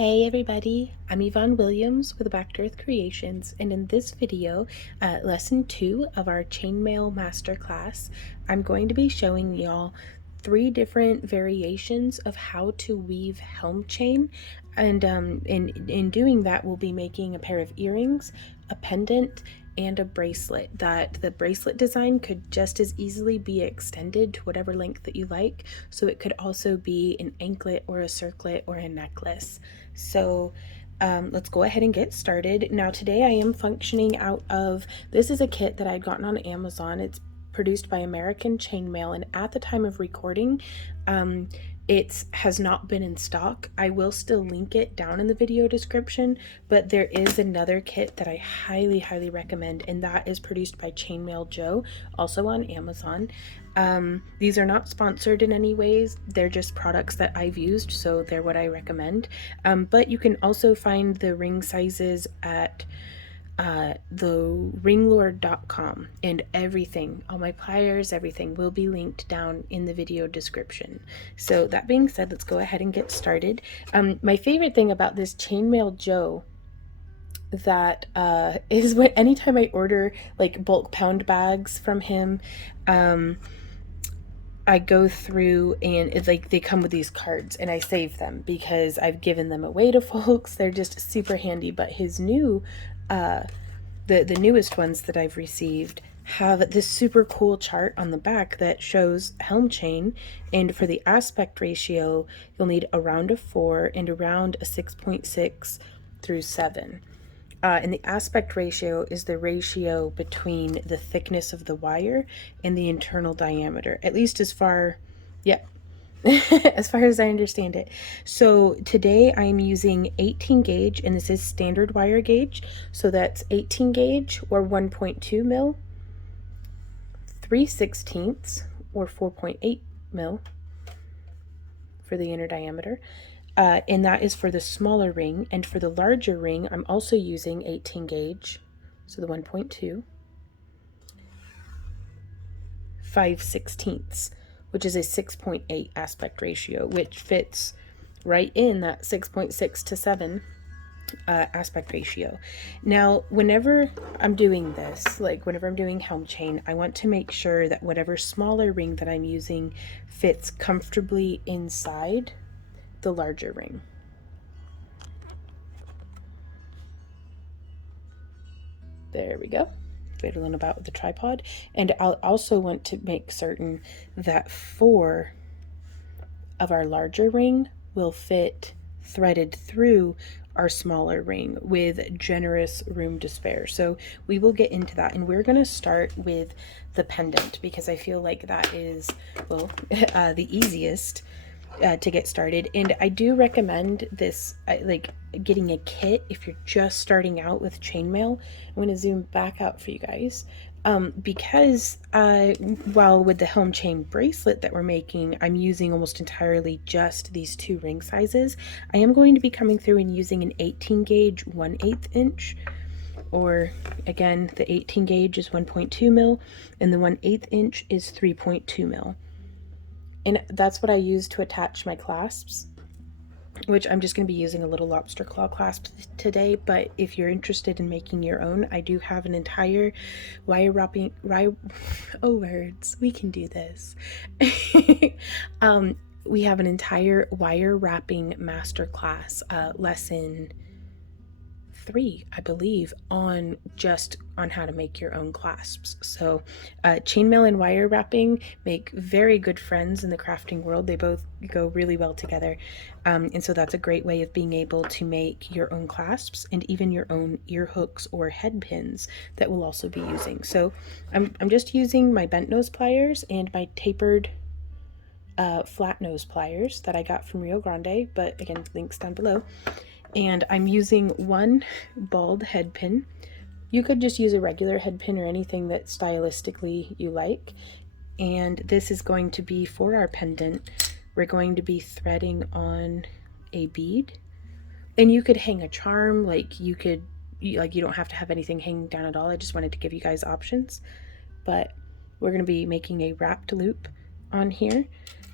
Hey everybody, I'm Yvonne Williams with Back to Earth Creations, and in this video, lesson 2 of our Chainmail Masterclass, I'm going to be showing y'all 3 different variations of how to weave helm chain, and in doing that, we'll be making a pair of earrings, a pendant, and a bracelet. That the bracelet design could just as easily be extended to whatever length that you like, so it could also be an anklet or a circlet or a necklace. So let's go ahead and get started. Now today I am functioning out of, this is a kit that I'd gotten on Amazon. It's produced by American Chainmail, and at the time of recording, it has not been in stock. I will still link it down in the video description, but there is another kit that I highly recommend, and that is produced by Chainmail Joe, also on Amazon. These are not sponsored in any ways. They're just products that I've used, so they're what I recommend. But you can also find the ring sizes at theringlord.com, and everything, all my pliers, everything will be linked down in the video description. So that being said, let's go ahead and get started. My favorite thing about this Chainmail Joe that is when anytime I order like bulk pound bags from him, I go through and it's like they come with these cards and I save them because I've given them away to folks. They're just super handy. But his new the newest ones that I've received have this super cool chart on the back that shows helm chain, and for the aspect ratio you'll need around a 4 and around a 6.6 through 7. And the aspect ratio is the ratio between the thickness of the wire and the internal diameter, at least as far, yep, as far as I understand it. So today I'm using 18 gauge, and this is standard wire gauge. So that's 18 gauge or 1.2 mil, 3/16 or 4.8 mil for the inner diameter. And that is for the smaller ring. And for the larger ring, I'm also using 18 gauge, so the 1.2, 5/16, which is a 6.8 aspect ratio, which fits right in that 6.6 to 7 aspect ratio. Now, whenever I'm doing this, like whenever I'm doing helm chain, I want to make sure that whatever smaller ring that I'm using fits comfortably inside the larger ring. There we go. Fiddling about with the tripod. And I'll also want to make certain that 4 of our larger ring will fit threaded through our smaller ring with generous room to spare. So we will get into that, and we're going to start with the pendant because I feel like that is, well, the easiest to get started. And I do recommend this, like getting a kit if you're just starting out with chainmail. I'm going to zoom back out for you guys, because while with the helm chain bracelet that we're making, I'm using almost entirely just these 2 ring sizes. I am going to be coming through and using an 18 gauge 1/8 inch, or again, the 18 gauge is 1.2 mil and the 1/8 inch is 3.2 mil. And that's what I use to attach my clasps, which I'm just going to be using a little lobster claw clasp today. But if you're interested in making your own, I do have an entire wire wrapping, oh words, we can do this. We have an entire wire wrapping masterclass, lesson 3, I believe, on how to make your own clasps. So chainmail and wire wrapping make very good friends in the crafting world. They both go really well together, and so that's a great way of being able to make your own clasps and even your own ear hooks or head pins that we'll also be using. So I'm just using my bent nose pliers and my tapered flat nose pliers that I got from Rio Grande, but again, links down below. And I'm using 1 bald head pin. You could just use a regular head pin or anything that stylistically you like. And this is going to be for our pendant. We're going to be threading on a bead. And you could hang a charm, like you don't have to have anything hanging down at all. I just wanted to give you guys options. But we're going to be making a wrapped loop on here.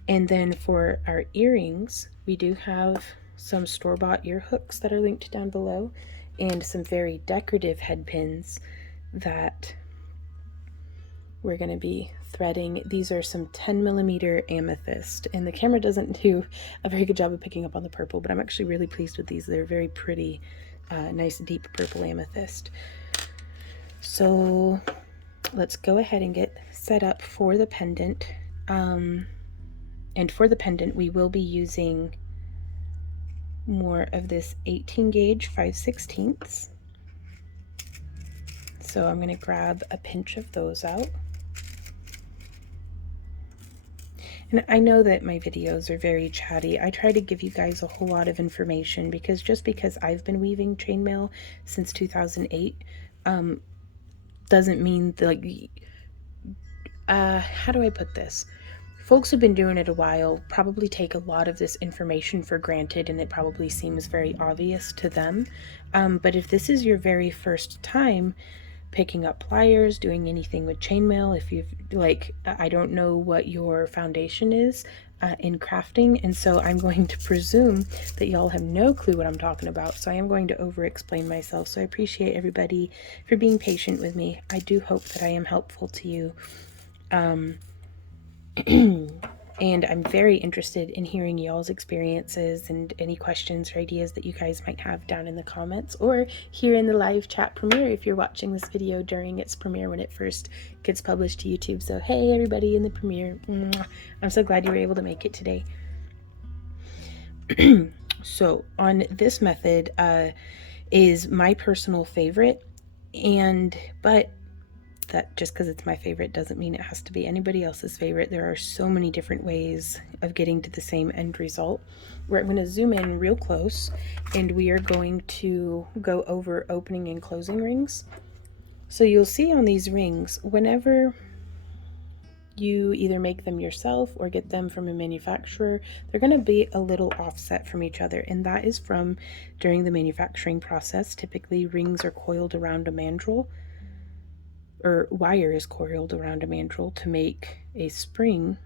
And then for our earrings, we do have some store-bought ear hooks that are linked down below, and some very decorative head pins that we're going to be threading. These are some 10mm amethyst, and the camera doesn't do a very good job of picking up on the purple, but I'm actually really pleased with these. They're very pretty, nice deep purple amethyst. So let's go ahead and get set up for the pendant. And for the pendant, we will be using more of this 18 gauge 5/16. So I'm going to grab a pinch of those out. And I know that my videos are very chatty. I try to give you guys a whole lot of information because just because I've been weaving chainmail since 2008 doesn't mean that, like, how do I put this? Folks who've been doing it a while probably take a lot of this information for granted, and it probably seems very obvious to them. But if this is your very first time picking up pliers, doing anything with chainmail, if you've, like, I don't know what your foundation is in crafting, and so I'm going to presume that y'all have no clue what I'm talking about, so I am going to over explain myself. So I appreciate everybody for being patient with me. I do hope that I am helpful to you. And I'm very interested in hearing y'all's experiences and any questions or ideas that you guys might have down in the comments, or here in the live chat premiere if you're watching this video during its premiere when it first gets published to YouTube. So hey everybody in the premiere, I'm so glad you were able to make it today. So on this method is my personal favorite, but that just because it's my favorite doesn't mean it has to be anybody else's favorite. There are so many different ways of getting to the same end result. We're going to zoom in real close, and we are going to go over opening and closing rings. So you'll see on these rings, whenever you either make them yourself or get them from a manufacturer, they're going to be a little offset from each other, and that is from during the manufacturing process. Typically rings are coiled around a mandrel, or wire is coiled around a mandrel to make a spring.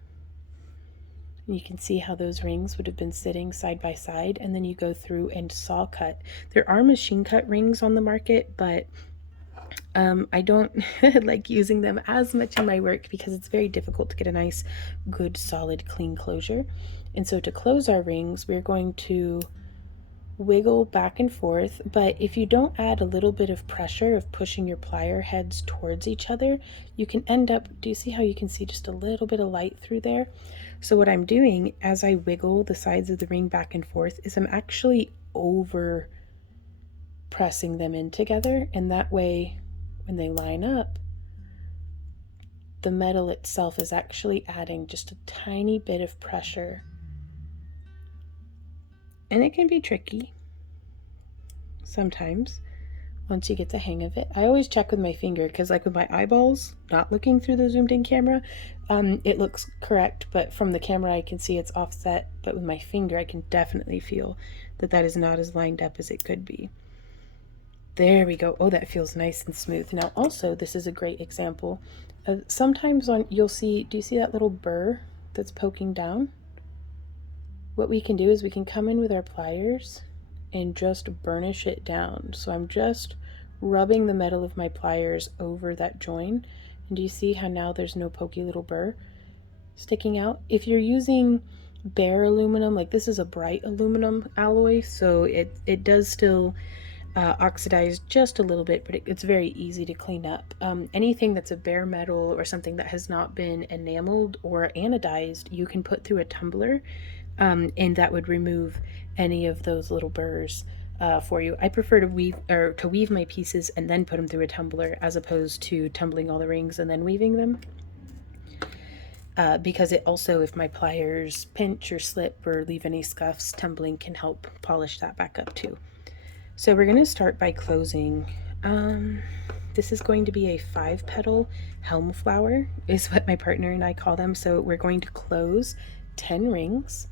And you can see how those rings would have been sitting side by side, and then you go through and saw cut. There are machine cut rings on the market, but I don't like using them as much in my work because it's very difficult to get a nice, good, solid, clean closure. And so to close our rings, we're going to wiggle back and forth, but if you don't add a little bit of pressure of pushing your plier heads towards each other, you can end up, do you see how you can see just a little bit of light through there? So what I'm doing as I wiggle the sides of the ring back and forth is I'm actually over pressing them in together, and that way when they line up, the metal itself is actually adding just a tiny bit of pressure. And it can be tricky sometimes once you get the hang of it. I always check with my finger because, like, with my eyeballs not looking through the zoomed in camera, it looks correct, but from the camera I can see it's offset, but with my finger I can definitely feel that that is not as lined up as it could be. There we go. Oh, that feels nice and smooth. Now also, this is a great example of sometimes you'll see, do you see that little burr that's poking down? What we can do is we can come in with our pliers and just burnish it down. So I'm just rubbing the metal of my pliers over that join, and do you see how now there's no pokey little burr sticking out? If you're using bare aluminum, like this is a bright aluminum alloy, so it does still oxidize just a little bit, but it's very easy to clean up. Anything that's a bare metal or something that has not been enameled or anodized, you can put through a tumbler, and that would remove any of those little burrs for you. I prefer to weave my pieces and then put them through a tumbler as opposed to tumbling all the rings and then weaving them. Because it also, if my pliers pinch or slip or leave any scuffs, tumbling can help polish that back up too. So we're going to start by closing. This is going to be a 5-petal helm flower is what my partner and I call them. So we're going to close 10 rings.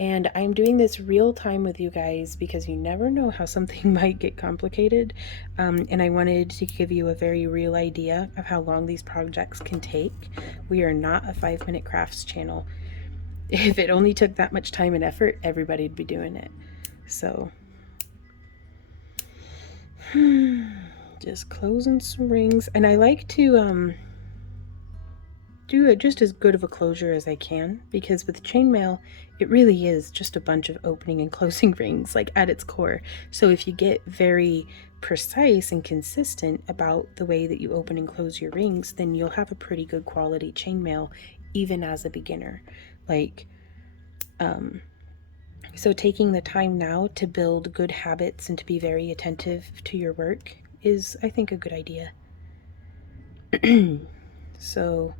And I'm doing this real time with you guys because you never know how something might get complicated. And I wanted to give you a very real idea of how long these projects can take. We are not a 5-minute crafts channel. If it only took that much time and effort, everybody'd be doing it. So just closing some rings. And I like to do it just as good of a closure as I can, because with chainmail, it really is just a bunch of opening and closing rings, like at its core. So if you get very precise and consistent about the way that you open and close your rings, then you'll have a pretty good quality chainmail, even as a beginner. Like, so taking the time now to build good habits and to be very attentive to your work is, I think, a good idea. So,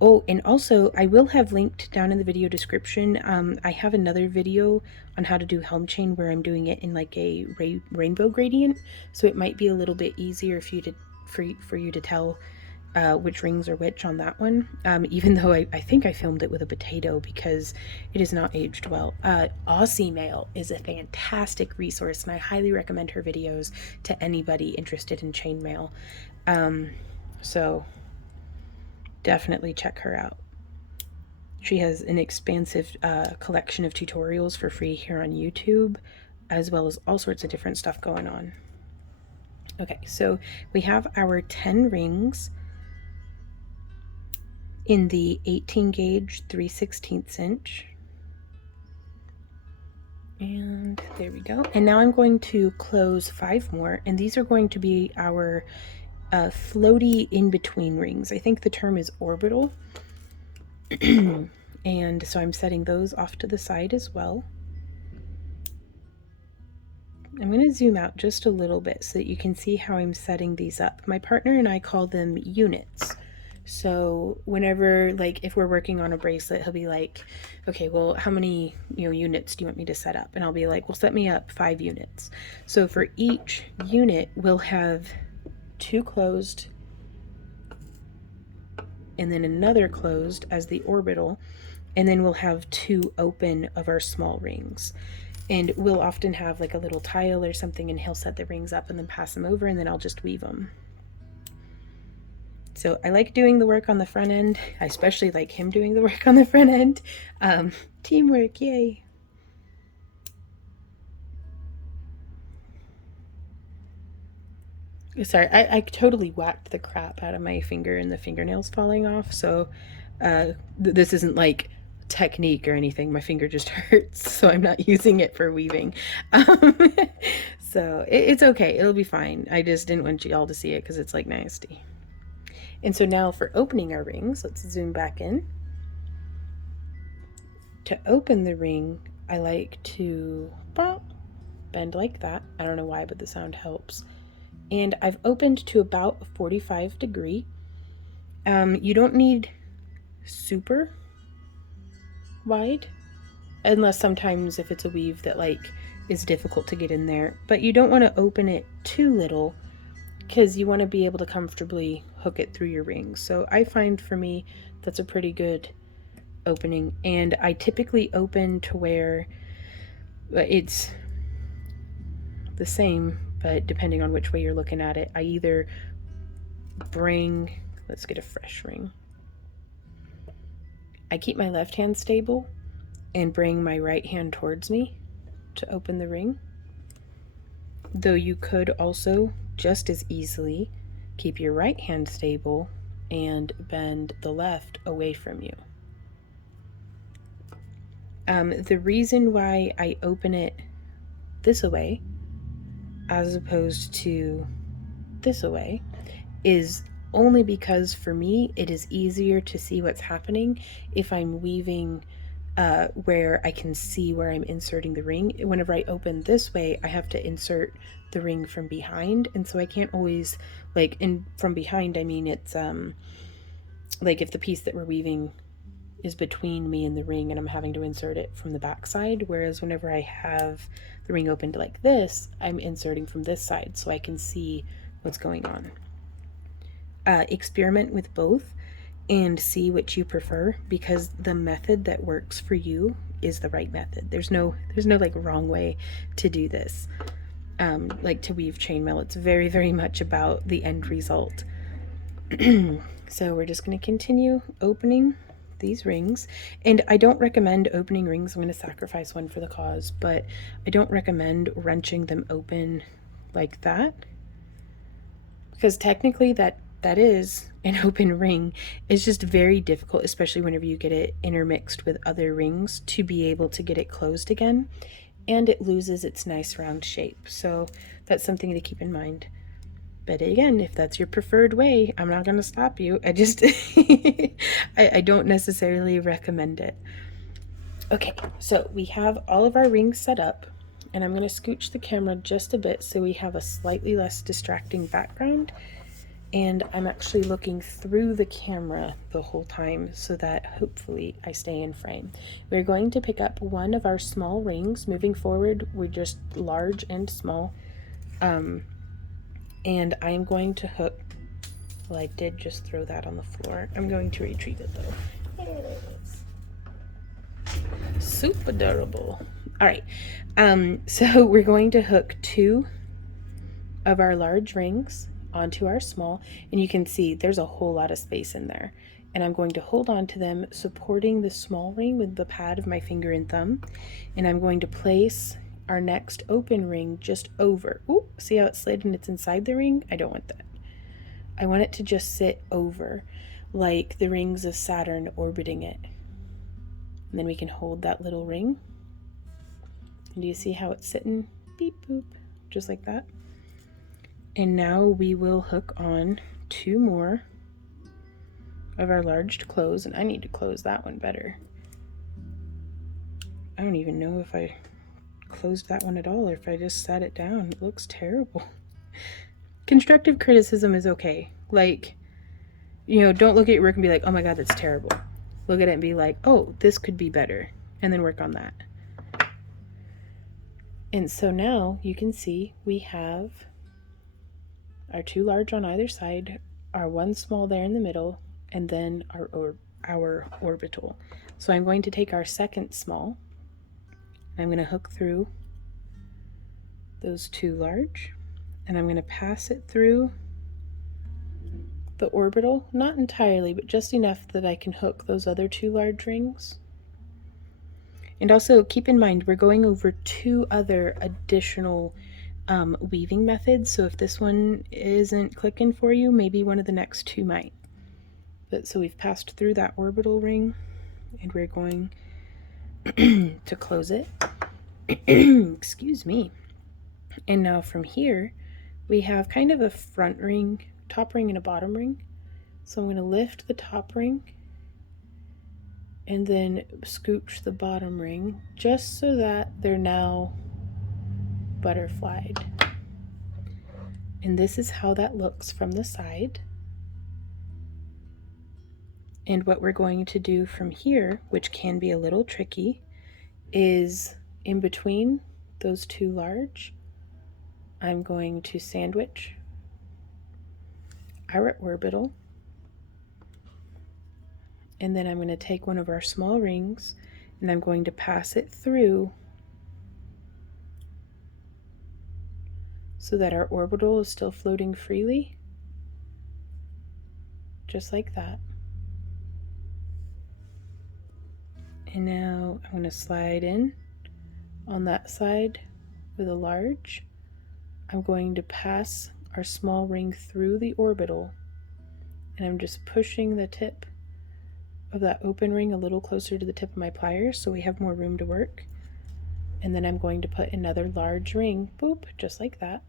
oh, and also I will have linked down in the video description. I have another video on how to do Helm chain where I'm doing it in like a rainbow gradient, so it might be a little bit easier for you to tell which rings are which on that one. Even though I think I filmed it with a potato because it is not aged well. Aussie Mail is a fantastic resource, and I highly recommend her videos to anybody interested in chainmail. So definitely check her out. She has an expansive collection of tutorials for free here on YouTube, as well as all sorts of different stuff going on. Okay, so we have our 10 rings in the 18 gauge 3/16 inch. And there we go. And now I'm going to close 5 more, and these are going to be our floaty in-between rings. I think the term is orbital. And so I'm setting those off to the side as well. I'm going to zoom out just a little bit so that you can see how I'm setting these up. My partner and I call them units. So whenever, like, if we're working on a bracelet, he'll be like, okay, well, how many, units do you want me to set up? And I'll be like, well, set me up 5 units. So for each unit, we'll have 2 closed and then another closed as the orbital, and then we'll have 2 open of our small rings. And we'll often have like a little tile or something, and he'll set the rings up and then pass them over, and then I'll just weave them. So I like doing the work on the front end. I especially like him doing the work on the front end. Teamwork, yay. Sorry, I totally whacked the crap out of my finger and the fingernails falling off. So this isn't like technique or anything. My finger just hurts, so I'm not using it for weaving. So it's okay. It'll be fine. I just didn't want you all to see it because it's like nasty. And so now for opening our rings, let's zoom back in. To open the ring, I like to bend like that. I don't know why, but the sound helps. And I've opened to about 45 degree. You don't need super wide, unless sometimes if it's a weave that like is difficult to get in there, but you don't want to open it too little because you want to be able to comfortably hook it through your rings. So I find for me that's a pretty good opening, and I typically open to where it's the same, but depending on which way you're looking at it, I either bring, let's get a fresh ring. I keep my left hand stable and bring my right hand towards me to open the ring. Though you could also just as easily keep your right hand stable and bend the left away from you. The reason why I open it this way as opposed to this way is only because for me it is easier to see what's happening if I'm weaving where I can see where I'm inserting the ring. Whenever I open this way, I have to insert the ring from behind, and so I can't always, like, from behind I mean it's like if the piece that we're weaving is between me and the ring and I'm having to insert it from the back side, whereas whenever I have the ring opened like this, I'm inserting from this side so I can see what's going on. Experiment with both and see which you prefer, because the method that works for you is the right method. There's no like wrong way to do this. Like to weave chainmail, it's very, very much about the end result. So we're just going to continue opening these rings. And I don't recommend opening rings. I'm going to sacrifice one for the cause, but I don't recommend wrenching them open like that, because technically that is an open ring. It's just very difficult, especially whenever you get it intermixed with other rings, to be able to get it closed again, and it loses its nice round shape. So that's something to keep in mind. But again, if that's your preferred way, I'm not going to stop you. I just I don't necessarily recommend it. Okay, so we have all of our rings set up, and I'm going to scooch the camera just a bit so we have a slightly less distracting background. And I'm actually looking through the camera the whole time so that hopefully I stay in frame. We're going to pick up one of our small rings. Moving forward, we're just large and small. And I'm going to hook, well, I did just throw that on the floor. I'm going to retrieve it though. There it is. Super durable. All right, so we're going to hook 2 of our large rings onto our small, and you can see there's a whole lot of space in there. And I'm going to hold on to them, supporting the small ring with the pad of my finger and thumb. And I'm going to place our next open ring just over. Ooh, see how it slid and it's inside the ring? I don't want that. I want it to just sit over, like the rings of Saturn orbiting it. And then we can hold that little ring. And do you see how it's sitting? Beep boop, just like that. And now we will hook on 2 more of our large close, and I need to close that one better. I don't even know if I closed that one at all or if I just sat it down. It looks terrible. Constructive criticism is okay. Like, you know, don't look at your work and be like, oh my god, that's terrible. Look at it and be like, oh, this could be better, and then work on that. And so now you can see we have our 2 large on either side, our 1 small there in the middle, and then our orbital. So I'm going to take our second small, and I'm going to hook through those 2 large, and I'm going to pass it through the orbital, not entirely, but just enough that I can hook those other 2 large rings. And also keep in mind, we're going over 2 other additional weaving methods, so if this one isn't clicking for you, maybe one of the next 2 might. But so we've passed through that orbital ring, and we're going to close it. Excuse me. And now from here, we have kind of a front ring, top ring, and a bottom ring. So I'm going to lift the top ring and then scooch the bottom ring just so that they're now butterflied. And this is how that looks from the side. And what we're going to do from here, which can be a little tricky, is in between those 2 large, I'm going to sandwich our orbital, and then I'm going to take one of our small rings and I'm going to pass it through so that our orbital is still floating freely, just like that. And now I'm going to slide in on that side with a large. I'm going to pass our small ring through the orbital, and I'm just pushing the tip of that open ring a little closer to the tip of my pliers so we have more room to work. And then I'm going to put another large ring, boop, just like that.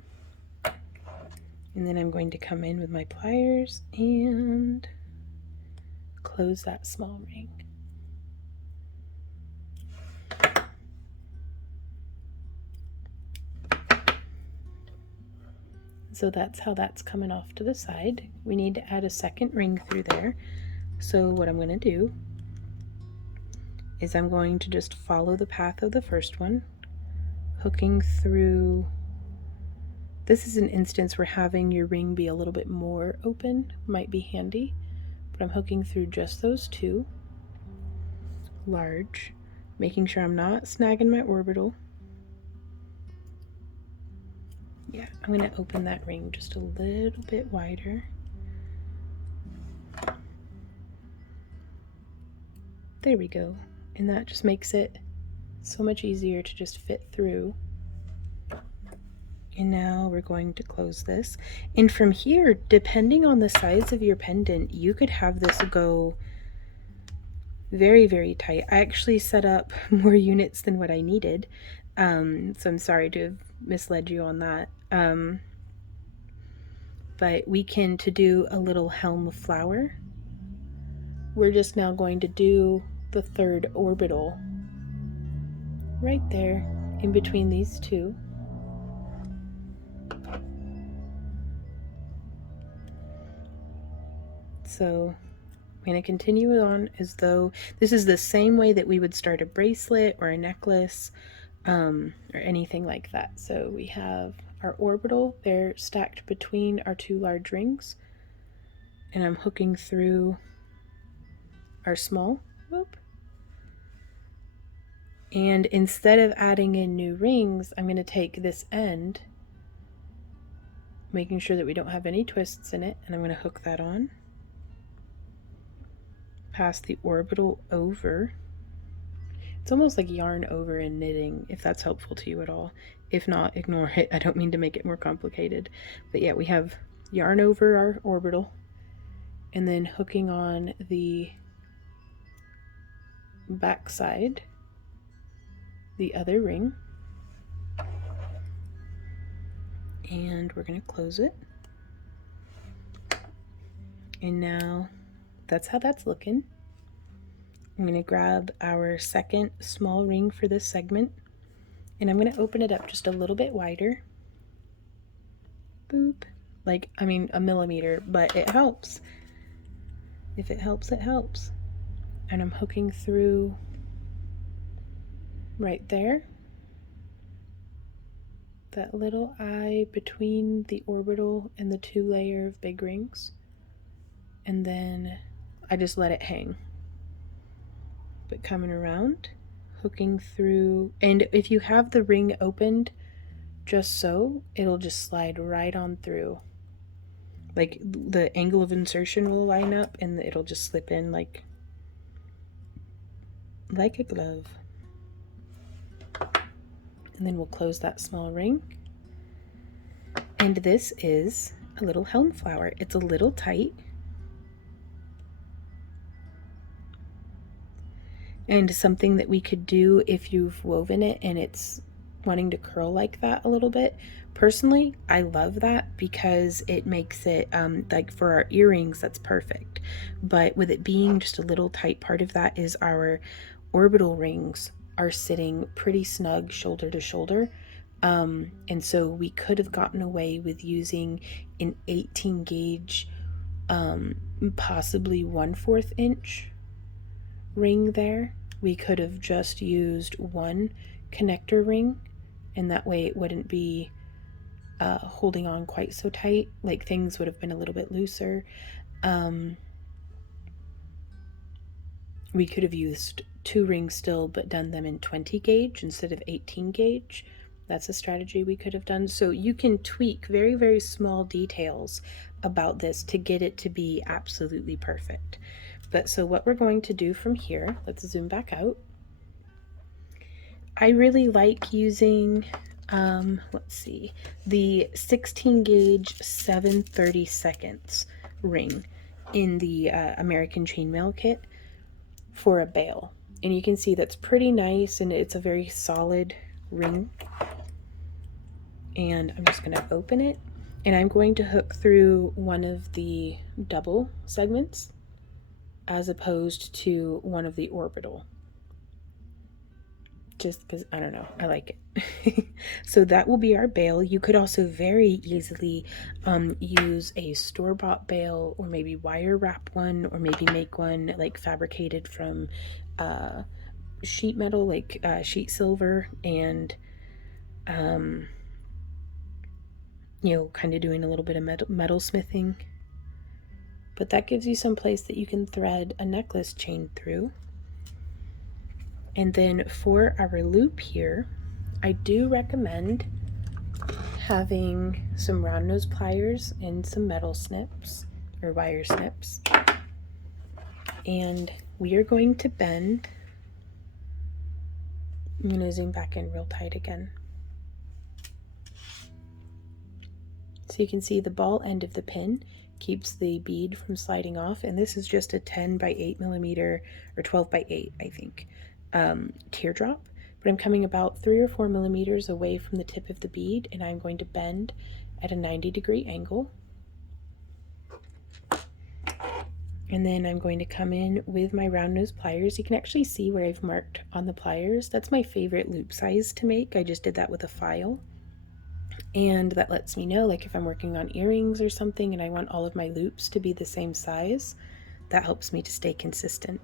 And then I'm going to come in with my pliers and close that small ring. So that's how that's coming off to the side. We need to add a second ring through there. So what I'm going to do is I'm going to just follow the path of the first one, hooking through. This is an instance where having your ring be a little bit more open might be handy, but I'm hooking through just those 2 large, making sure I'm not snagging my orbital. Yeah, I'm going to open that ring just a little bit wider. There we go. And that just makes it so much easier to just fit through. And now we're going to close this. And from here, depending on the size of your pendant, you could have this go very, very tight. I actually set up more units than what I needed. So I'm sorry to have misled you on that. But we can, to do a little Helm flower, we're just now going to do the third orbital right there in between these two. So I'm going to continue on as though this is the same way that we would start a bracelet or a necklace, or anything like that. So we have our orbital there stacked between our two large rings, and I'm hooking through our small. Whoop. And instead of adding in new rings, I'm going to take this end, making sure that we don't have any twists in it, and I'm going to hook that on, pass the orbital over. It's almost like yarn over and knitting, if that's helpful to you at all. If not, ignore it. I don't mean to make it more complicated. But yeah, we have yarn over our orbital, and then hooking on the back side, the other ring, and we're going to close it. And now that's how that's looking. I'm going to grab our second small ring for this segment, and I'm going to open it up just a little bit wider. Boop. Like, I mean, a millimeter, but it helps. If it helps, it helps. And I'm hooking through right there, that little eye between the orbital and the two layer of big rings, and then I just let it hang. But coming around, hooking through, and if you have the ring opened just so, it'll just slide right on through. Like the angle of insertion will line up and it'll just slip in like a glove. And then we'll close that small ring. And this is a little Helm flower. It's a little tight, and something that we could do if you've woven it and it's wanting to curl like that a little bit. Personally, I love that because it makes it, like for our earrings, that's perfect. But with it being just a little tight, part of that is our orbital rings are sitting pretty snug shoulder to shoulder. And so we could have gotten away with using an 18 gauge, possibly 1/4 inch ring there. We could have just used one connector ring, and that way it wouldn't be holding on quite so tight. Like, things would have been a little bit looser. We could have used 2 rings still, but done them in 20 gauge instead of 18 gauge. That's a strategy we could have done. So you can tweak very, very small details about this to get it to be absolutely perfect. But so what we're going to do from here, let's zoom back out. I really like using, let's see, the 16 gauge 7/32 ring in the American Chainmaille kit for a bail. And you can see that's pretty nice, and it's a very solid ring. And I'm just going to open it, and I'm going to hook through one of the double segments as opposed to one of the orbital, just because, I don't know, I like it. So that will be our bail. You could also very easily use a store-bought bail, or maybe wire wrap one, or maybe make one like fabricated from sheet metal, like sheet silver, and you know, kind of doing a little bit of metal smithing. But that gives you some place that you can thread a necklace chain through. And then for our loop here, I do recommend having some round nose pliers and some metal snips or wire snips. And we are going to bend. I'm going to zoom back in real tight again. So you can see the ball end of the pin keeps the bead from sliding off, and this is just a 10 by 8 millimeter, or 12 by 8, I think, teardrop. But I'm coming about 3 or 4 millimeters away from the tip of the bead, and I'm going to bend at a 90-degree angle. And then I'm going to come in with my round nose pliers. You can actually see where I've marked on the pliers. That's my favorite loop size to make. I just did that with a file. And that lets me know, like if I'm working on earrings or something and I want all of my loops to be the same size, that helps me to stay consistent.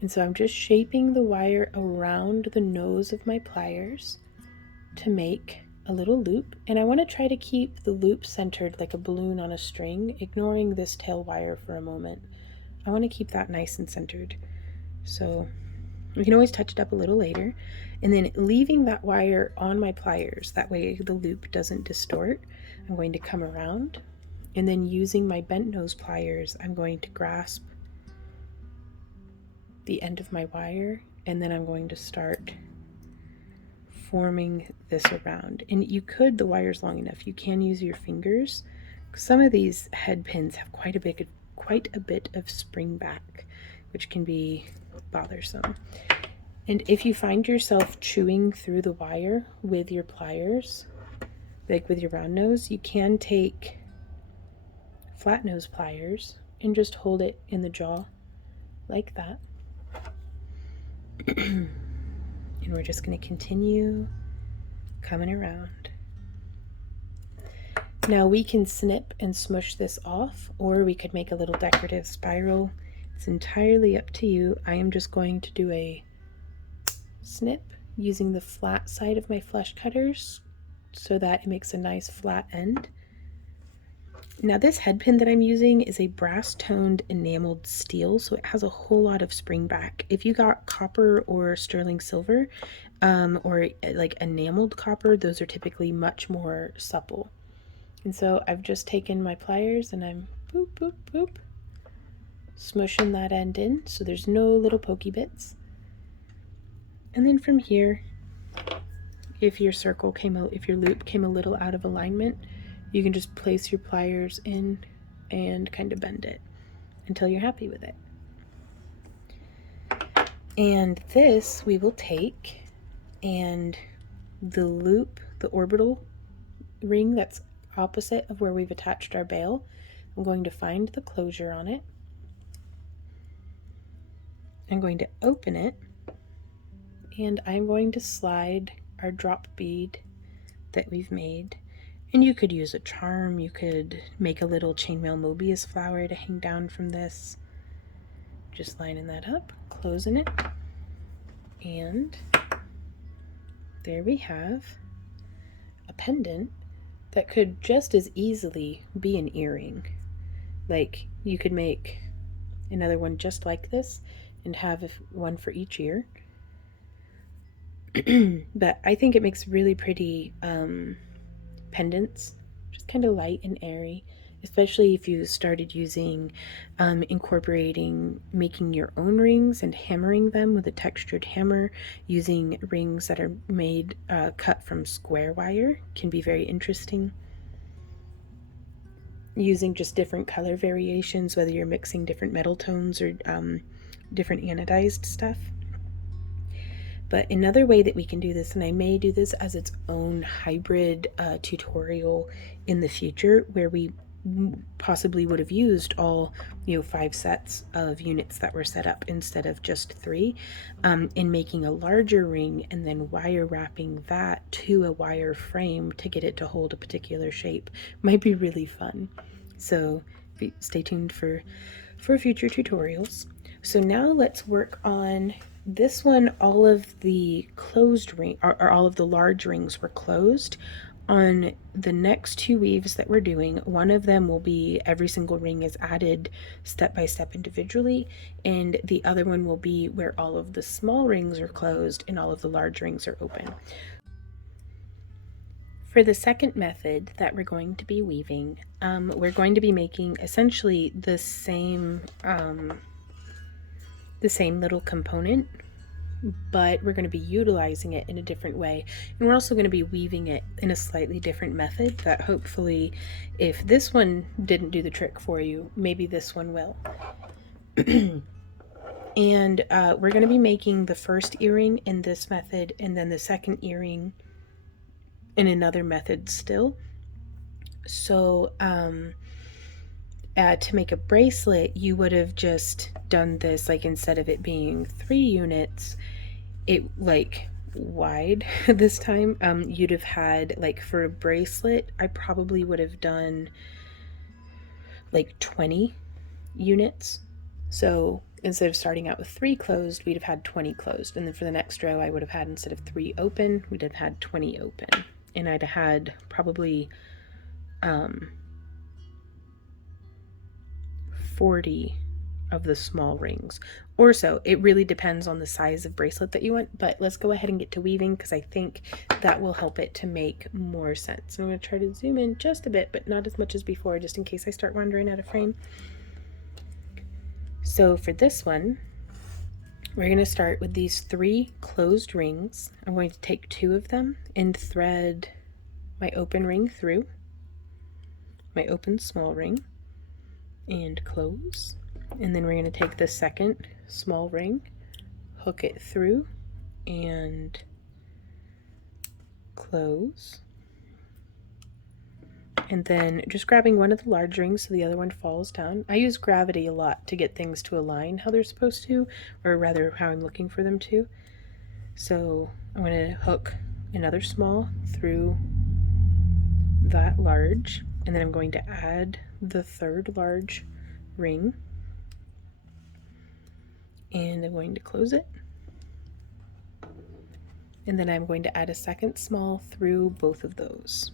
And so I'm just shaping the wire around the nose of my pliers to make a little loop. And I want to try to keep the loop centered like a balloon on a string, ignoring this tail wire for a moment. I want to keep that nice and centered. So we can always touch it up a little later. And then leaving that wire on my pliers, that way the loop doesn't distort, I'm going to come around, and then using my bent nose pliers, I'm going to grasp the end of my wire, and then I'm going to start forming this around. And you could, the wire's long enough, you can use your fingers. Some of these head pins have quite a bit of spring back, which can be bothersome. And if you find yourself chewing through the wire with your pliers, like with your round nose, you can take flat nose pliers and just hold it in the jaw like that. And we're just going to continue coming around. Now we can snip and smush this off, or we could make a little decorative spiral. It's entirely up to you. I am just going to do a snip using the flat side of my flesh cutters so that it makes a nice flat end. Now this head pin that I'm using is a brass toned enameled steel, so it has a whole lot of spring back. If you got copper or sterling silver, or like enameled copper, those are typically much more supple. And so I've just taken my pliers and I'm boop, boop, boop, smushing that end in so there's no little pokey bits. And then from here, if your loop came a little out of alignment, you can just place your pliers in and kind of bend it until you're happy with it. And this we will take, and the loop, the orbital ring that's opposite of where we've attached our bail, I'm going to find the closure on it. I'm going to open it, and I'm going to slide our drop bead that we've made. And you could use a charm, you could make a little chainmail Mobius flower to hang down from this. Just lining that up, closing it, and there we have a pendant that could just as easily be an earring. Like, you could make another one just like this and have one for each ear. But I think it makes really pretty pendants, just kind of light and airy, especially if you started using incorporating making your own rings and hammering them with a textured hammer. Using rings that are made cut from square wire can be very interesting. Using just different color variations, whether you're mixing different metal tones or different anodized stuff. But another way that we can do this, and I may do this as its own hybrid tutorial in the future, where we possibly would have used all 5 sets of units that were set up instead of just 3, in making a larger ring and then wire wrapping that to a wire frame to get it to hold a particular shape. Might be really fun. So stay tuned for future tutorials. So now let's work on this one. All of the closed ring, or all of the large rings were closed. On the next 2 weaves that we're doing, one of them will be every single ring is added step by step individually, and the other one will be where all of the small rings are closed and all of the large rings are open. For the second method that we're going to be weaving, we're going to be making essentially the same the same little component, but we're going to be utilizing it in a different way. And we're also going to be weaving it in a slightly different method that hopefully, if this one didn't do the trick for you, maybe this one will. And we're going to be making the first earring in this method, and then the second earring in another method still. So to make a bracelet, you would have just done this, like instead of it being 3 units, it like wide this time, you'd have had, like for a bracelet, I probably would have done like 20 units. So instead of starting out with 3 closed, we'd have had 20 closed. And then for the next row, I would have had, instead of 3 open, we'd have had 20 open. And I'd have had probably 40 of the small rings or so. It really depends on the size of bracelet that you want, but let's go ahead and get to weaving because I think that will help it to make more sense. I'm going to try to zoom in just a bit, but not as much as before, just in case I start wandering out of frame. So for this one, we're going to start with these 3 closed rings. I'm going to take 2 of them and thread my open ring through, my open small ring, and close. And then we're going to take the second small ring, hook it through, and close. And then just grabbing one of the large rings so the other one falls down. I use gravity a lot to get things to align how they're supposed to, or rather how I'm looking for them to. So I'm going to hook another small through that large, and then I'm going to add the third large ring, and I'm going to close it, and then I'm going to add a second small through both of those.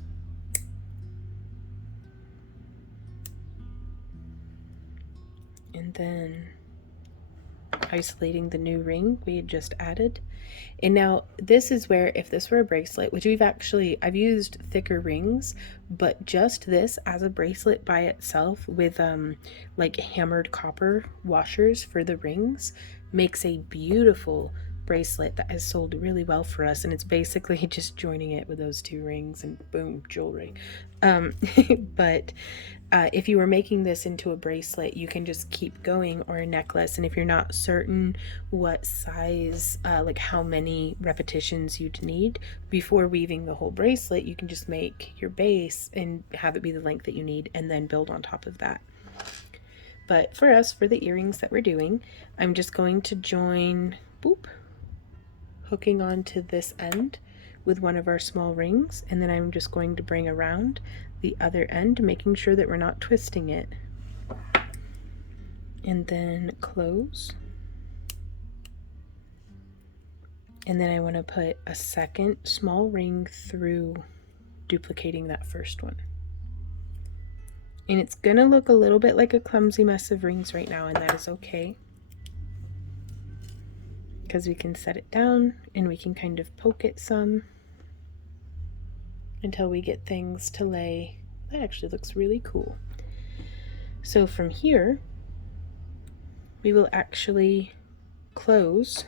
And then isolating the new ring we had just added. And now this is where, if this were a bracelet, which I've used thicker rings, but just this as a bracelet by itself with like hammered copper washers for the rings makes a beautiful bracelet that has sold really well for us. And it's basically just joining it with those 2 rings and boom, jewelry. But if you were making this into a bracelet, you can just keep going, or a necklace. And if you're not certain what size, like how many repetitions you'd need before weaving the whole bracelet, you can just make your base and have it be the length that you need and then build on top of that. But for us, for the earrings that we're doing, I'm just going to join, hooking onto this end with one of our small rings, and then I'm just going to bring around the other end, making sure that we're not twisting it, and then close. And then I want to put a second small ring through, duplicating that first one. And it's gonna look a little bit like a clumsy mess of rings right now, and that is okay, because we can set it down and we can kind of poke it some until we get things to lay. That actually looks really cool. So from here, we will actually close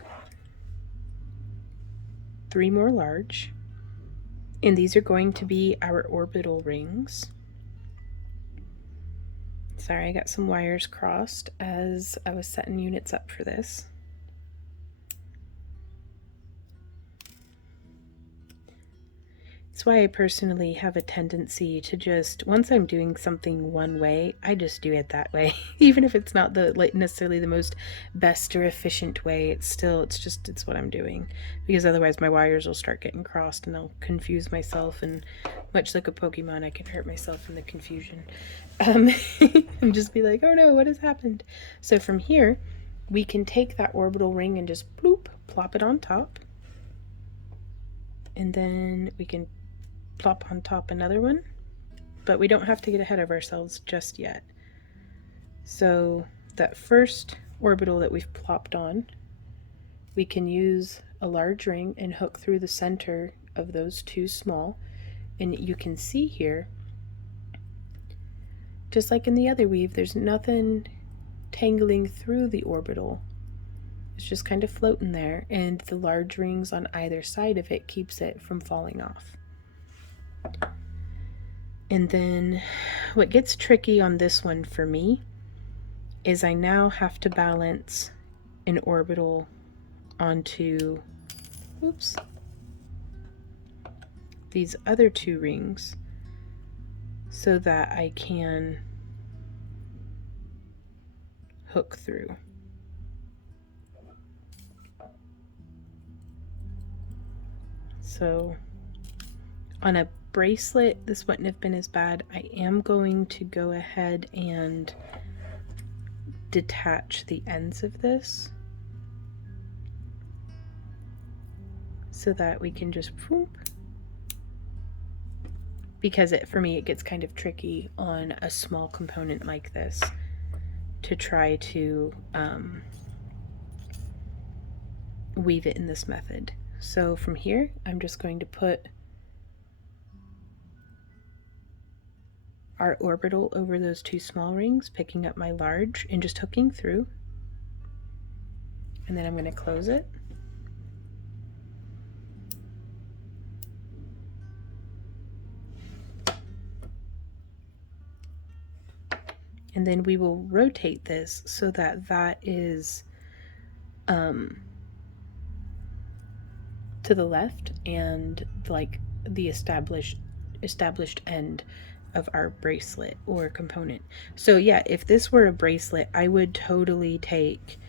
3 more large, and these are going to be our orbital rings. Sorry, I got some wires crossed as I was setting units up for this. That's why I personally have a tendency to just, once I'm doing something one way, I just do it that way. Even if it's not necessarily the most best or efficient way, it's what I'm doing. Because otherwise my wires will start getting crossed and I'll confuse myself, and much like a Pokemon, I can hurt myself in the confusion. And just be like, oh no, what has happened? So from here, we can take that orbital ring and just plop it on top. And then we can plop on top another one, but we don't have to get ahead of ourselves just yet. So that first orbital that we've plopped on, we can use a large ring and hook through the center of those 2 small, and you can see here, just like in the other weave, there's nothing tangling through the orbital. It's just kind of floating there, and the large rings on either side of it keeps it from falling off. And then what gets tricky on this one for me is I now have to balance an orbital onto, oops, these other two rings so that I can hook through. So on a bracelet, this wouldn't have been as bad. I am going to go ahead and detach the ends of this so that we can just whoop, because for me it gets kind of tricky on a small component like this to try to weave it in this method. So from here I'm just going to put our orbital over those two small rings, picking up my large and just hooking through, and then I'm going to close it. And then we will rotate this so that that is to the left and like the established end of our bracelet or component. So yeah, if this were a bracelet, I would totally take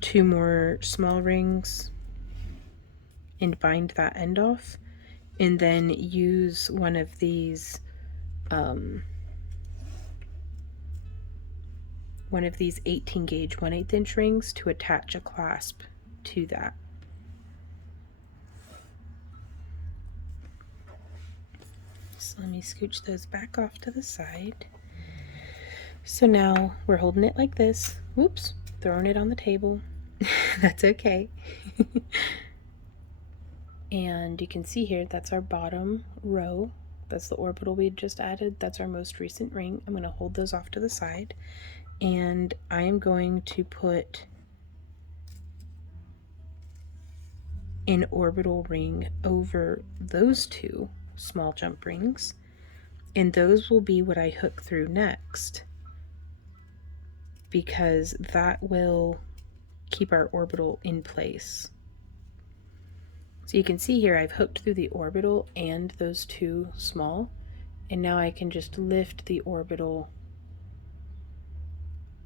two more small rings and bind that end off, and then use one of these 18 gauge 1/8 inch rings to attach a clasp to that. So let me scooch those back off to the side. So now we're holding it like this. Whoops, throwing it on the table. That's okay. And you can see here, that's our bottom row. That's the orbital we just added. That's our most recent ring. I'm going to hold those off to the side, and I'm going to put an orbital ring over those two small jump rings, and those will be what I hook through next, because that will keep our orbital in place. So you can see here I've hooked through the orbital and those two small, and now I can just lift the orbital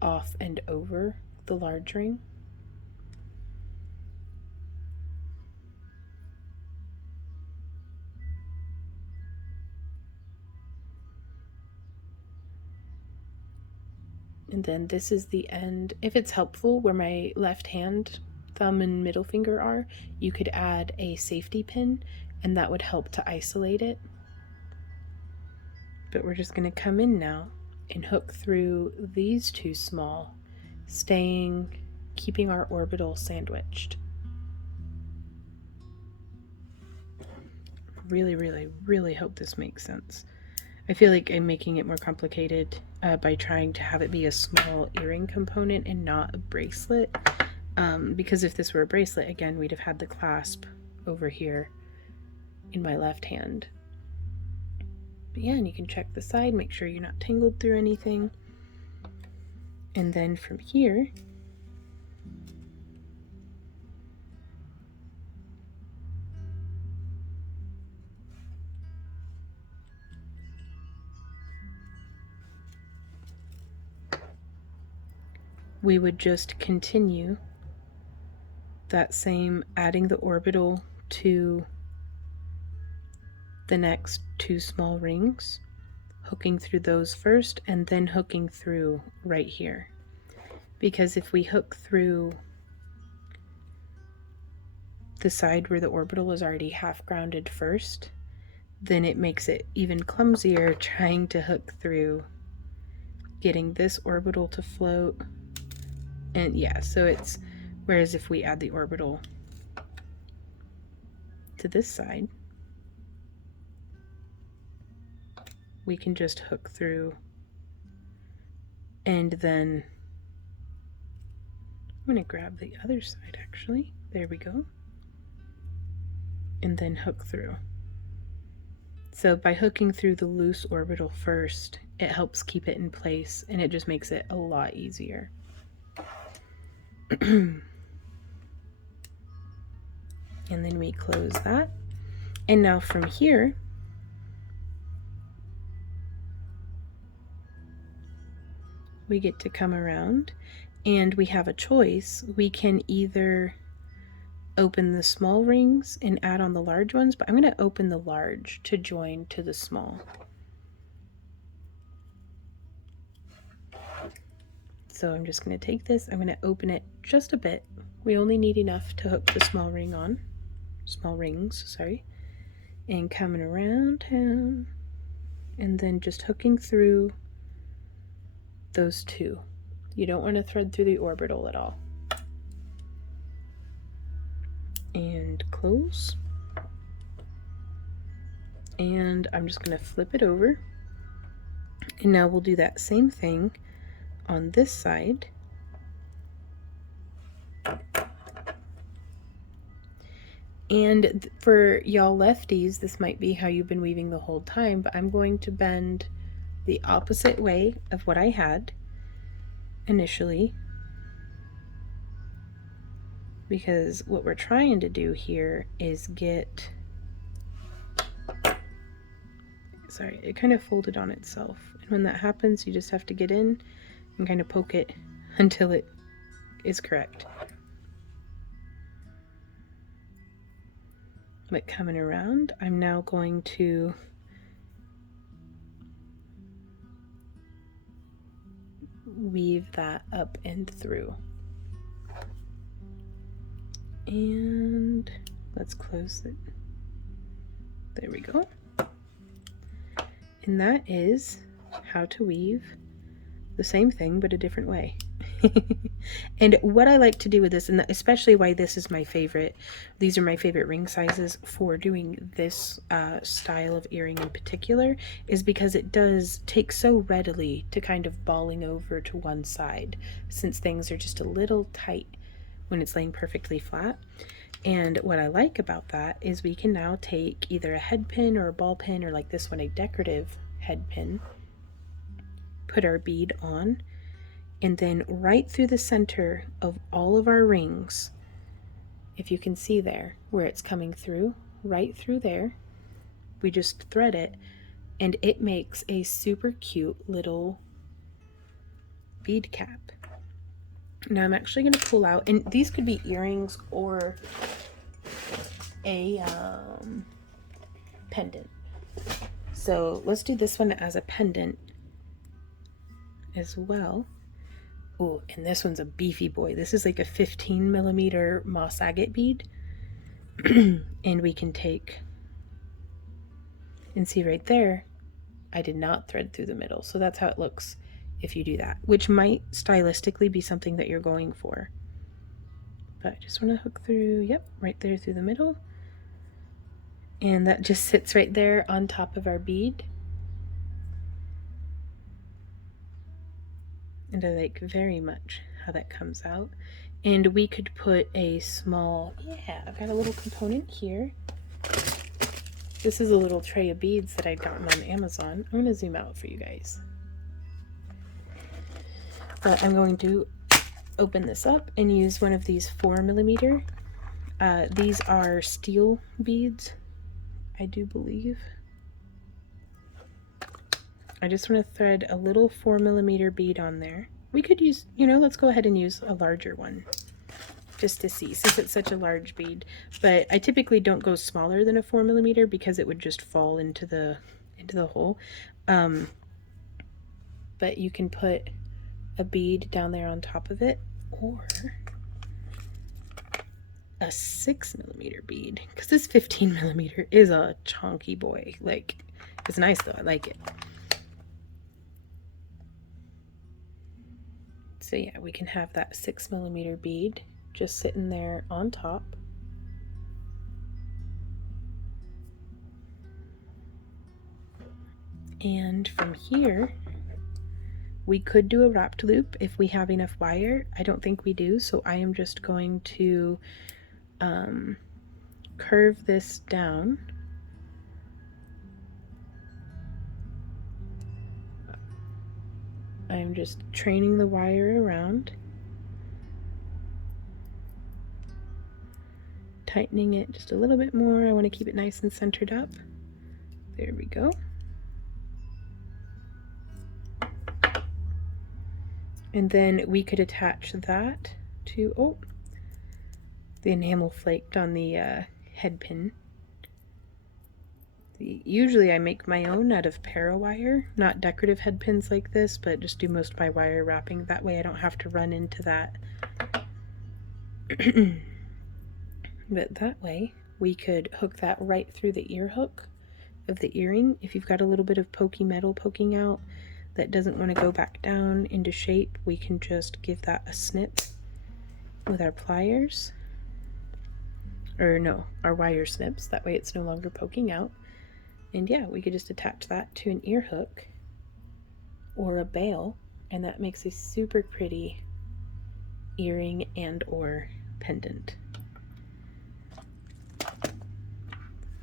off and over the large ring. And then this is the end. If it's helpful, where my left hand, thumb, and middle finger are, you could add a safety pin, and that would help to isolate it. But we're just going to come in now and hook through these two small, keeping our orbital sandwiched. Really, really, really hope this makes sense. I feel like I'm making it more complicated by trying to have it be a small earring component and not a bracelet. Because if this were a bracelet, again, we'd have had the clasp over here in my left hand. But yeah, and you can check the side, make sure you're not tangled through anything. And then from here, we would just continue that same, adding the orbital to the next two small rings, hooking through those first, and then hooking through right here. Because if we hook through the side where the orbital is already half grounded first, then it makes it even clumsier trying to hook through, getting this orbital to float. And yeah, so it's, whereas if we add the orbital to this side, we can just hook through and then I'm going to grab the other side actually. There we go. And then hook through. So by hooking through the loose orbital first, it helps keep it in place and it just makes it a lot easier. And then we close that. And now from here, we get to come around and we have a choice. We can either open the small rings and add on the large ones, but I'm going to open the large to join to the small. So I'm just going to take this, I'm going to open it just a bit. We only need enough to hook the small ring on, small rings, sorry, and coming around town and then just hooking through those two. You don't want to thread through the orbital at all. And close. And I'm just going to flip it over. And now we'll do that same thing on this side. And for y'all lefties, this might be how you've been weaving the whole time, but I'm going to bend the opposite way of what I had initially, because what we're trying to do here is get, sorry, it kind of folded on itself. And when that happens, you just have to get in and kind of poke it until it is correct. But coming around, I'm now going to weave that up and through. And let's close it. There we go. And that is how to weave the same thing but a different way. And what I like to do with this, and especially why this is my favorite, these are my favorite ring sizes for doing this style of earring in particular, is because it does take so readily to kind of balling over to one side, since things are just a little tight when it's laying perfectly flat. And what I like about that is we can now take either a head pin or a ball pin, or like this one, a decorative head pin, put our bead on, and then right through the center of all of our rings, if you can see there where it's coming through, right through there, we just thread it, and it makes a super cute little bead cap. Now I'm actually going to pull out, and these could be earrings or a pendant. So let's do this one as a pendant as well. Oh, and this one's a beefy boy. This is like a 15 millimeter moss agate bead. And we can take, and see right there, I did not thread through the middle. So that's how it looks if you do that, which might stylistically be something that you're going for. But I just want to hook through, yep, right there through the middle. And that just sits right there on top of our bead. And I like very much how that comes out. And we could put a small, yeah, I've got a little component here. This is a little tray of beads that I'd gotten on Amazon. I'm going to zoom out for you guys. But I'm going to open this up and use one of these 4 millimeter. These are steel beads, I do believe. I just want to thread a little 4 millimeter bead on there. We could use, let's go ahead and use a larger one just to see, since it's such a large bead. But I typically don't go smaller than a 4 millimeter because it would just fall into the hole. But you can put a bead down there on top of it, or a 6 millimeter bead, because this 15 millimeter is a chunky boy. Like, it's nice though, I like it. So yeah, we can have that 6 millimeter bead just sitting there on top. And from here, We could do a wrapped loop if we have enough wire. I don't think we do, so I am just going to curve this down. I'm just training the wire around, tightening it just a little bit more. I want to keep it nice and centered up. There we go. And then we could attach that to, oh, the enamel flaked on the head pin. Usually I make my own out of para wire, not decorative head pins like this, but just do most of my wire wrapping. That way I don't have to run into that. But that way we could hook that right through the ear hook of the earring. If you've got a little bit of pokey metal poking out that doesn't want to go back down into shape, we can just give that a snip with our pliers. Or no, our wire snips. That way it's no longer poking out. And yeah, we could just attach that to an ear hook or a bail, and that makes a super pretty earring and or pendant.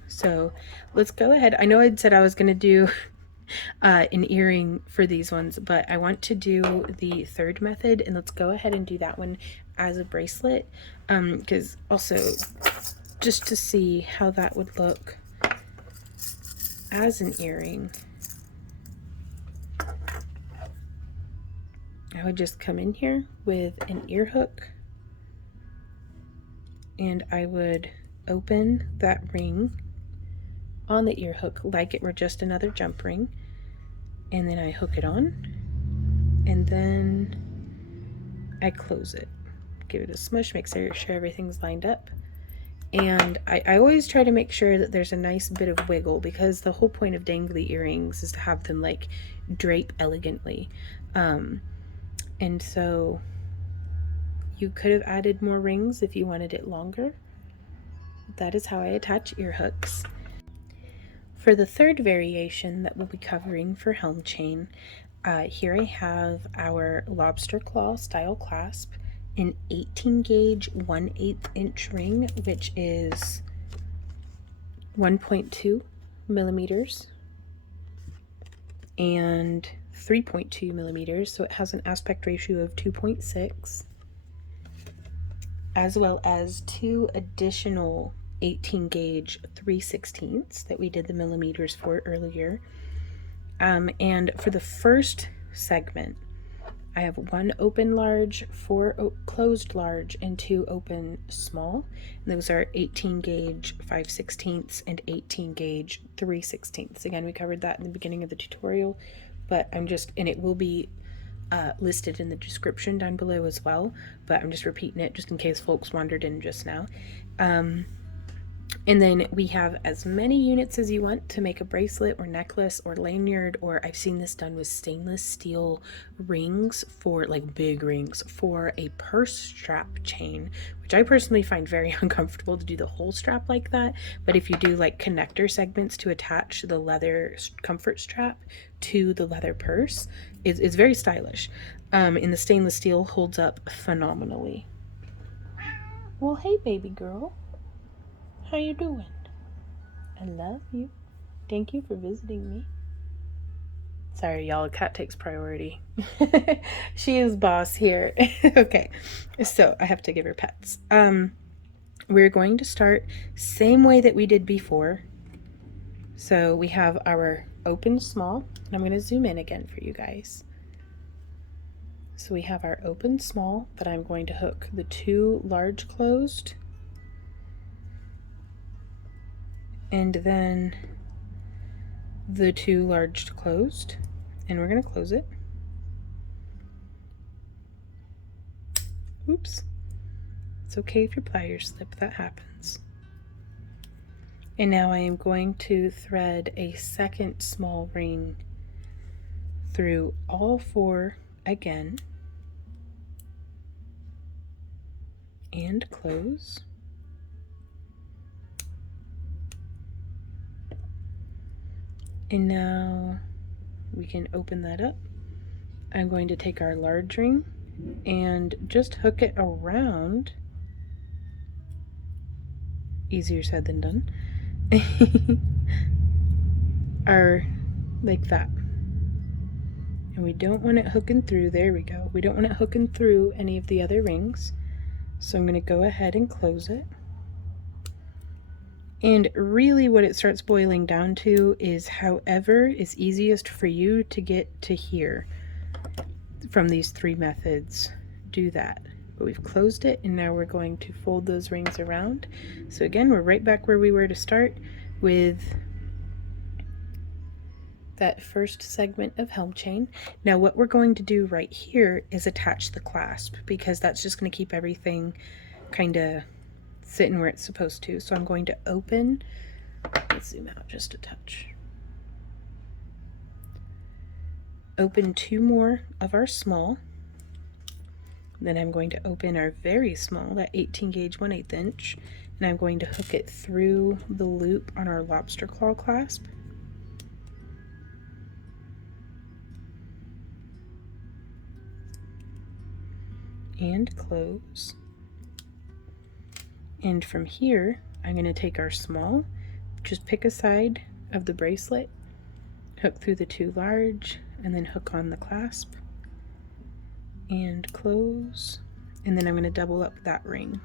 So let's go ahead. I know I'd said I was going to do an earring for these ones, but I want to do the third method, and let's go ahead and do that one as a bracelet, because also just to see how that would look as an earring. I would just come in here with an ear hook and I would open that ring on the ear hook like it were just another jump ring, and then I hook it on and then I close it, give it a smush, make sure everything's lined up. And I always try to make sure that there's a nice bit of wiggle, because the whole point of dangly earrings is to have them like drape elegantly. And so you could have added more rings if you wanted it longer. That is how I attach ear hooks. For the third variation that we'll be covering for Helm chain, here I have our lobster claw style clasp, an 18 gauge 1/8 inch ring, which is 1.2 millimeters and 3.2 millimeters, so it has an aspect ratio of 2.6, as well as two additional 18 gauge 3/16 that we did the millimeters for earlier. And for the first segment, I have one open large, four closed large, and two open small. And those are 18 gauge 5/16 and 18 gauge 3/16. Again, we covered that in the beginning of the tutorial, but and it will be listed in the description down below as well, but I'm just repeating it just in case folks wandered in just now. And then we have as many units as you want to make a bracelet or necklace or lanyard, or I've seen this done with stainless steel rings, for like big rings for a purse strap chain, which I personally find very uncomfortable to do the whole strap like that. But if you do like connector segments to attach the leather comfort strap to the leather purse, it's very stylish. And the stainless steel holds up phenomenally. Well, hey baby girl. How you doing? I love you. Thank you for visiting me. Sorry, y'all, a cat takes priority. She is boss here. Okay, so I have to give her pets. We're going to start same way that we did before. So we have our open small, and I'm going to zoom in again for you guys. So we have our open small that I'm going to hook the two large closed, and then the two large closed, and we're going to close it. Oops. It's okay if your pliers slip, that happens. And now I am going to thread a second small ring through all four again and close. And now we can open that up I'm going to take our large ring and just hook it around. Easier said than done. Like that. And we don't want it hooking through, there we go. We don't want it hooking through any of the other rings. So I'm going to go ahead and close it. And really what it starts boiling down to is however is easiest for you to get to here from these three methods, do that. But we've closed it, and now we're going to fold those rings around. So again, we're right back where we were to start with that first segment of Helm chain. Now what we're going to do right here is attach the clasp, because that's just going to keep everything kind of sitting where it's supposed to. So I'm going to open, let's zoom out just a touch. Open two more of our small. Then I'm going to open our very small, that 18 gauge 1/8 inch, and I'm going to hook it through the loop on our lobster claw clasp. And close. And from here, I'm going to take our small, just pick a side of the bracelet, hook through the two large, and then hook on the clasp, and close. And then I'm going to double up that ring.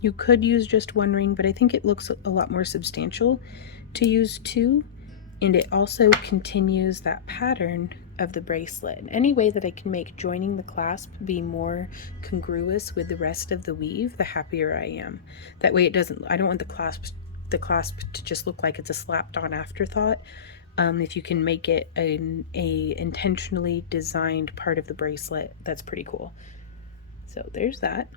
You could use just one ring, but I think it looks a lot more substantial to use two, and it also continues that pattern of the bracelet. And any way that I can make joining the clasp be more congruous with the rest of the weave, the happier I am. That way it doesn't, I don't want the clasp to just look like it's a slapped on afterthought. If you can make it a intentionally designed part of the bracelet, that's pretty cool. So there's that.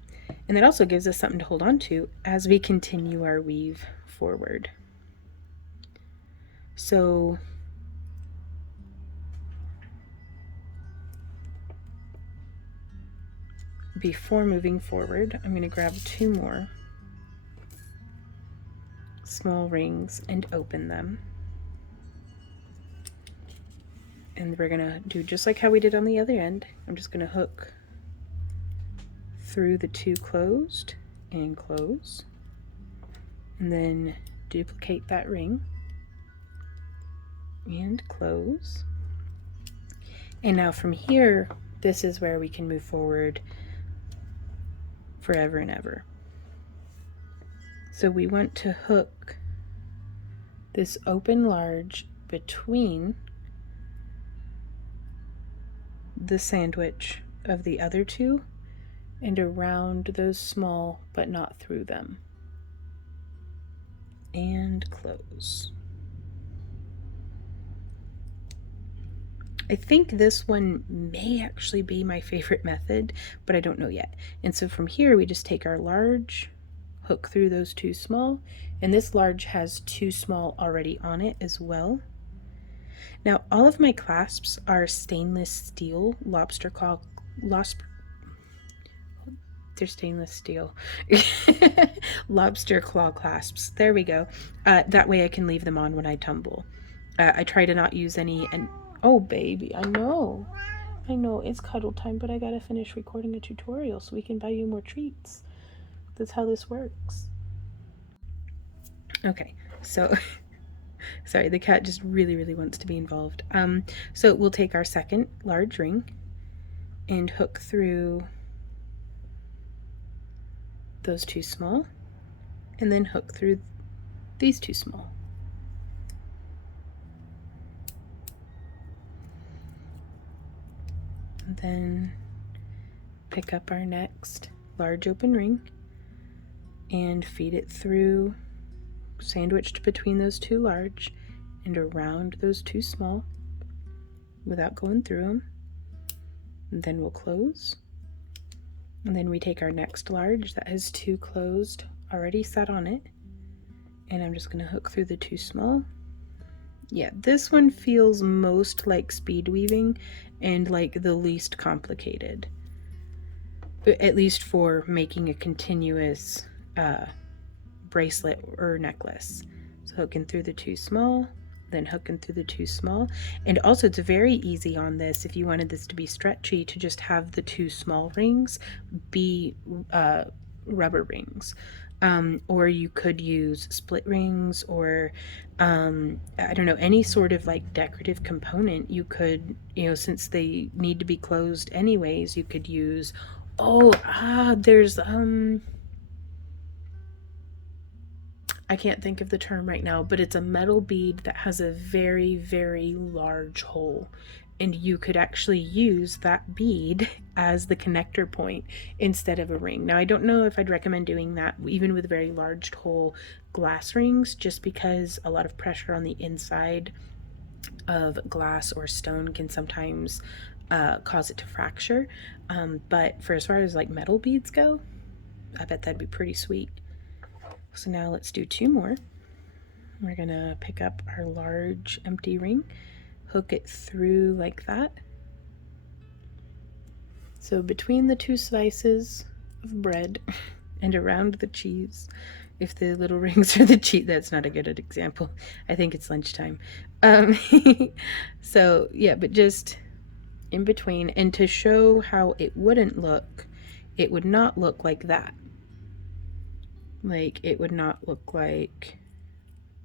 And that also gives us something to hold on to as we continue our weave forward. So before moving forward, I'm going to grab two more small rings and open them. And we're going to do just like how we did on the other end. I'm just going to hook through the two closed and close, and then duplicate that ring and close. And now from here, this is where we can move forward forever and ever. So we want to hook this open large between the sandwich of the other two and around those small, but not through them. And close. I think this one may actually be my favorite method, but I don't know yet. And so from here, we just take our large, hook through those two small, and this large has two small already on it as well. Now, all of my clasps are stainless steel lobster claw, they're stainless steel lobster claw clasps. There we go. That way I can leave them on when I tumble. I try to not use any, and oh baby, I know it's cuddle time, but I gotta finish recording a tutorial so we can buy you more treats. That's how this works. Okay, so sorry, the cat just really wants to be involved. So we'll take our second large ring and hook through those two small, and then hook through these two small. And then pick up our next large open ring and feed it through, sandwiched between those two large and around those two small without going through them. And then we'll close. And then we take our next large that has two closed already set on it, and I'm just going to hook through the two small. Yeah, this one feels most like speed weaving and like the least complicated, at least for making a continuous bracelet or necklace. So hooking through the two small then hooking through the 2 small. And also it's very easy on this, if you wanted this to be stretchy, to just have the 2 small rings be rubber rings. Or you could use split rings, or I don't know, any sort of like decorative component. You could, since they need to be closed anyways, you could use, there's I can't think of the term right now, but it's a metal bead that has a very, very large hole. And you could actually use that bead as the connector point instead of a ring. Now, I don't know if I'd recommend doing that even with very large hole glass rings, just because a lot of pressure on the inside of glass or stone can sometimes cause it to fracture. But for as far as like metal beads go, I bet that'd be pretty sweet. So now let's do 2 more. We're gonna pick up our large empty ring, hook it through like that. So between the 2 slices of bread and around the cheese, if the little rings are the cheese, that's not a good example. I think it's lunchtime. So yeah, but just in between, and to show how it wouldn't look, it would not look like that. Like, it would not look like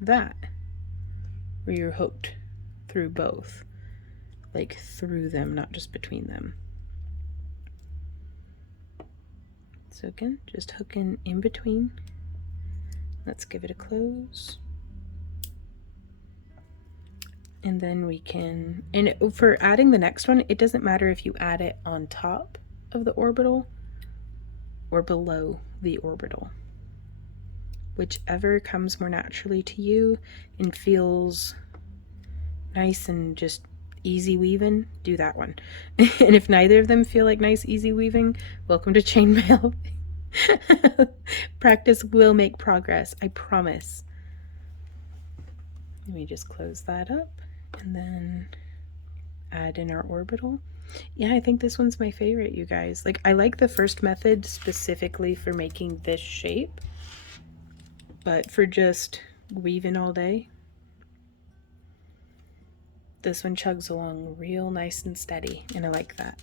that, where you're hooked through both, like through them, not just between them. So again, just hooking in between. Let's give it a close. And then we can, and for adding the next one, it doesn't matter if you add it on top of the orbital or below the orbital. Whichever comes more naturally to you and feels nice and just easy weaving, do that one. And if neither of them feel like nice easy weaving, welcome to chainmail. Practice will make progress, I promise. Let me just close that up and then add in our orbital. Yeah, I think this one's my favorite, you guys. Like, I like the first method specifically for making this shape, but for just weaving all day, this one chugs along real nice and steady, and I like that.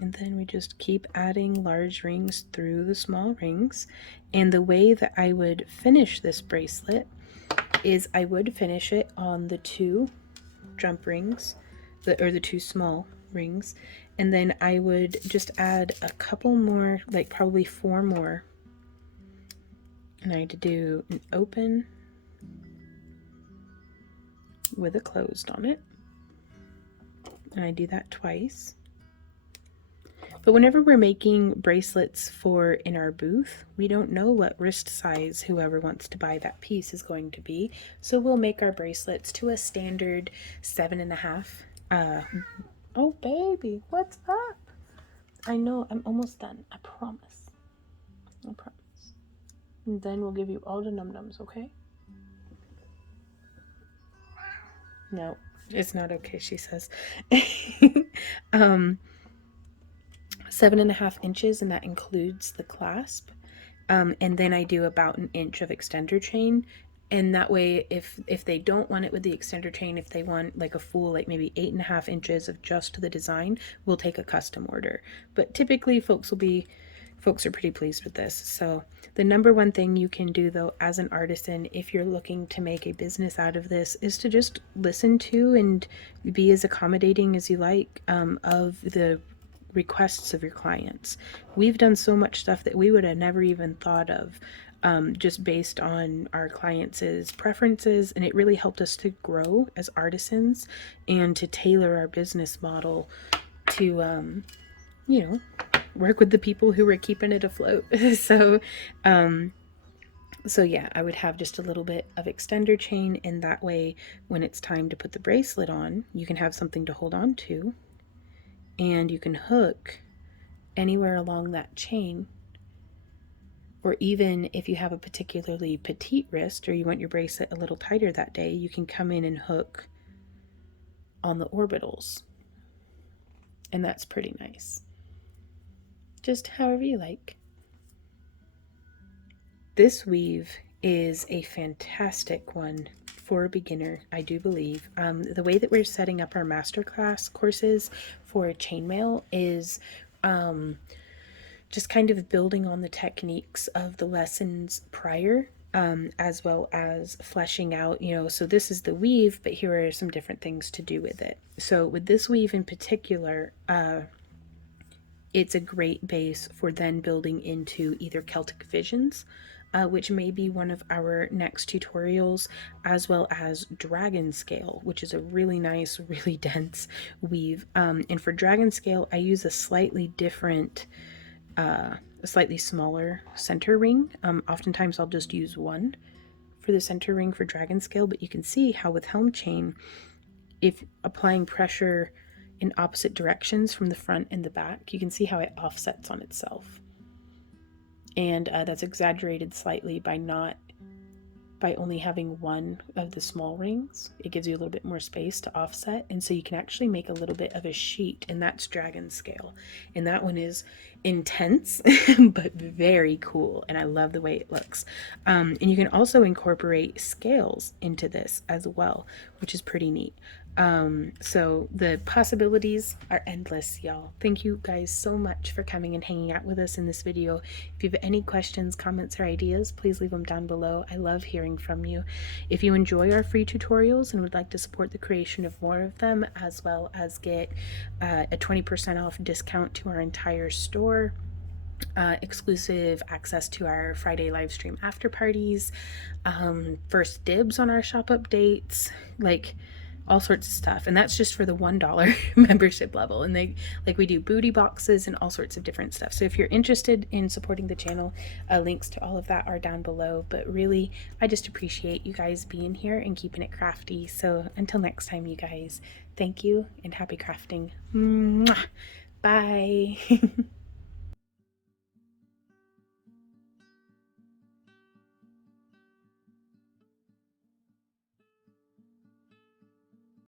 And then we just keep adding large rings through the small rings. And the way that I would finish this bracelet is I would finish it on the 2 jump rings, or the 2 small rings, and then I would just add a couple more, like probably 4 more, and I had to do an open with a closed on it, and I do that twice. But whenever we're making bracelets for in our booth, we don't know what wrist size whoever wants to buy that piece is going to be. So we'll make our bracelets to a standard 7.5. Oh baby, what's up? I know, I'm almost done. I promise. I promise. And then we'll give you all the num-nums, okay? No, it's not okay, she says. 7.5 inches, and that includes the clasp. And then I do about 1 inch of extender chain. And that way, if they don't want it with the extender chain, if they want like a full, like maybe 8.5 inches of just the design, we'll take a custom order. But typically folks are pretty pleased with this. So the number one thing you can do though as an artisan, if you're looking to make a business out of this, is to just listen to and be as accommodating as you like of the requests of your clients. We've done so much stuff that we would have never even thought of, just based on our clients' preferences, and it really helped us to grow as artisans and to tailor our business model to work with the people who were keeping it afloat. So yeah, I would have just a little bit of extender chain, and that way when it's time to put the bracelet on, you can have something to hold on to, and you can hook anywhere along that chain. Or even if you have a particularly petite wrist, or you want your bracelet a little tighter that day, you can come in and hook on the orbitals. and that's pretty nice. Just however you like. This weave is a fantastic one for a beginner, I do believe. The way that we're setting up our masterclass courses for Chainmaille is just kind of building on the techniques of the lessons prior, as well as fleshing out, so this is the weave, but here are some different things to do with it. So with this weave in particular, it's a great base for then building into either Celtic Visions, which may be one of our next tutorials, as well as Dragon Scale, which is a really nice, really dense weave. And for Dragon Scale, I use a slightly different, a slightly smaller center ring. Oftentimes I'll just use one for the center ring for Dragon Scale, but you can see how with Helm Chain, if applying pressure in opposite directions from the front and the back, you can see how it offsets on itself. And that's exaggerated slightly by only having one of the small rings. It gives you a little bit more space to offset, and so you can actually make a little bit of a sheet, and that's Dragon Scale. And that one is intense but very cool, and I love the way it looks. And you can also incorporate scales into this as well, which is pretty neat. So the possibilities are endless, y'all. Thank you guys so much for coming and hanging out with us in this video. If you have any questions, comments, or ideas, please leave them down below. I love hearing from you. If you enjoy our free tutorials and would like to support the creation of more of them, as well as get a 20% off discount to our entire store, exclusive access to our Friday live stream after parties, first dibs on our shop updates, like all sorts of stuff. And that's just for the $1 membership level. And we do booty boxes and all sorts of different stuff. So if you're interested in supporting the channel, links to all of that are down below. But really, I just appreciate you guys being here and keeping it crafty. So until next time, you guys, thank you and happy crafting. Mwah! Bye.